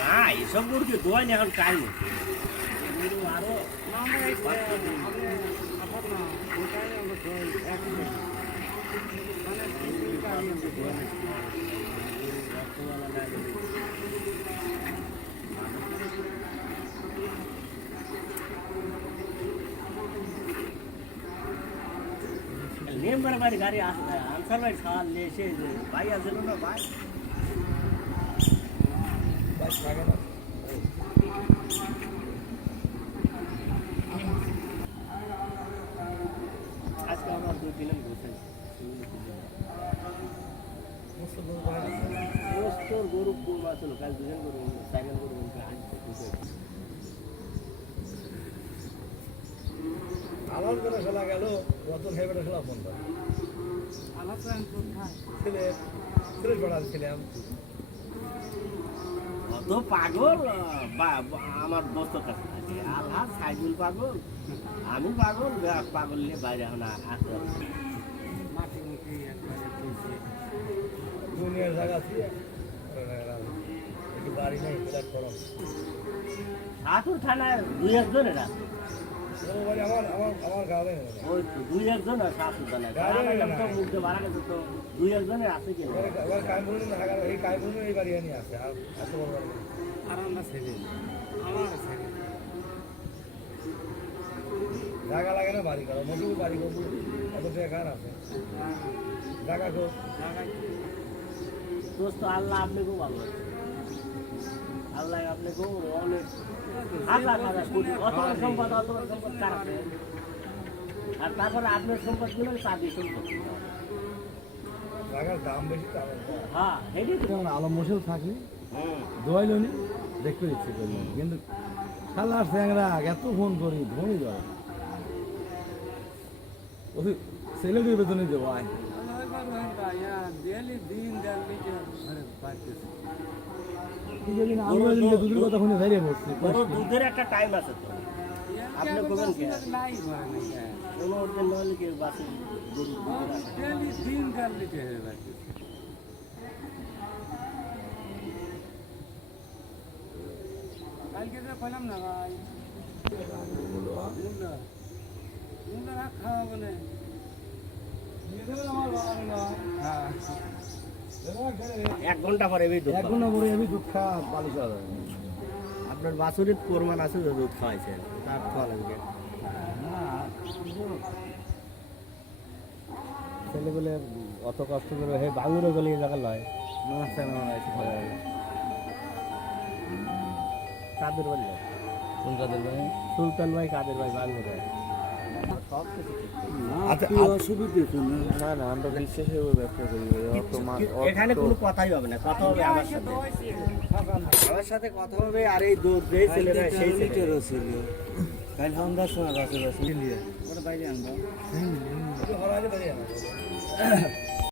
না এসব মুরগি দোয়ানি এখন টাইম আরো মেম্বার বাড়ি গাড়ি আনসার ভাই সাল এসে ভাই আসলো না ভাই আজকে আমার 2 দিন বসে গরু মাছ হলো কাল 2 জন গরু সাইকেল গরু আলাদা করে খেলা গেল রতন হেবেটা খেলা বন্ধ ছিলাম অত পাগল আমার দোস্ত কাছে আছে আল্লাহ সাইকেল পাগল আমি পাগল পাগল নিয়ে বাইরে এখন আসতে দুনিয়ার জায়গা ছিল একটু গাড়ি নেই বিরাট গরম ঠাকুর থানায় 2-1 জনের আছে আমার গাড়ি ওই তো 2-1 জন আছে ঠাকুর থানায় মুখে বাড়া গেছে তো 2-1 জনের আছে কি এই কায়বুল এই বাড়ি নিয়ে আসে আর এত বড় বাড়ি আর আমরা ছেলে আমার ছেলে জায়গা লাগে না বাড়ি করা মোটু বাড়ি করবো অত টাকা কার আছে জায়গা তো দোস্ত আল্লাহ আপনি খুব ভালো আল্লাহ আপনি খুব অনেক হাজার হাজার কোটি অত সম্পদ কার আছে আর তারপরে আপনার সম্পদ গুলো সাদি সম্পদ জায়গার দাম বেশি হ্যাঁ যেমন আলম মশাল থাকলে দোয়াইল নি দেখতে ইচ্ছে করলেন কিন্তু খালার স্যাংরা এত ফোন করি ধনী ধরে ওই ছেলেদের বেতনে দেবো আয় দুধের কথা শুনে ধরে বসছি দুধের একটা টাইম আছে তো আপনি বলবেন কি কোনো দিন হলে কি বাসে কালকে পেলাম না ভাই খাওয়াবো না এক ঘন্টা পরে আমি এক ঘন্টা পরে আমি দুধ খাওয়া পালি খাওয়া আপনার বাছুরের প্রমাণ আছে যে দুধ খাওয়াইছেন তার খাওয়া লাগবে ছেলেগুলো অত কষ্ট করে হে বাঙুরে গেলে জায়গা লয় কাদের বাড়ি কোন কাদের ভাই সুলতান ভাই কাদের ভাই বাঙুরে না না আমরা বিশ্বাস ব্যবসা করি এখানে কোনো কথাই হবে না কথা হবে আমার সাথে আমার সাথে কথা হবে আর এই দুধ যেই ছেলেরা সেই ছেলেরও ছিল কাল সন্ধ্যার সময় বাসে বাসে বাইরে আনবো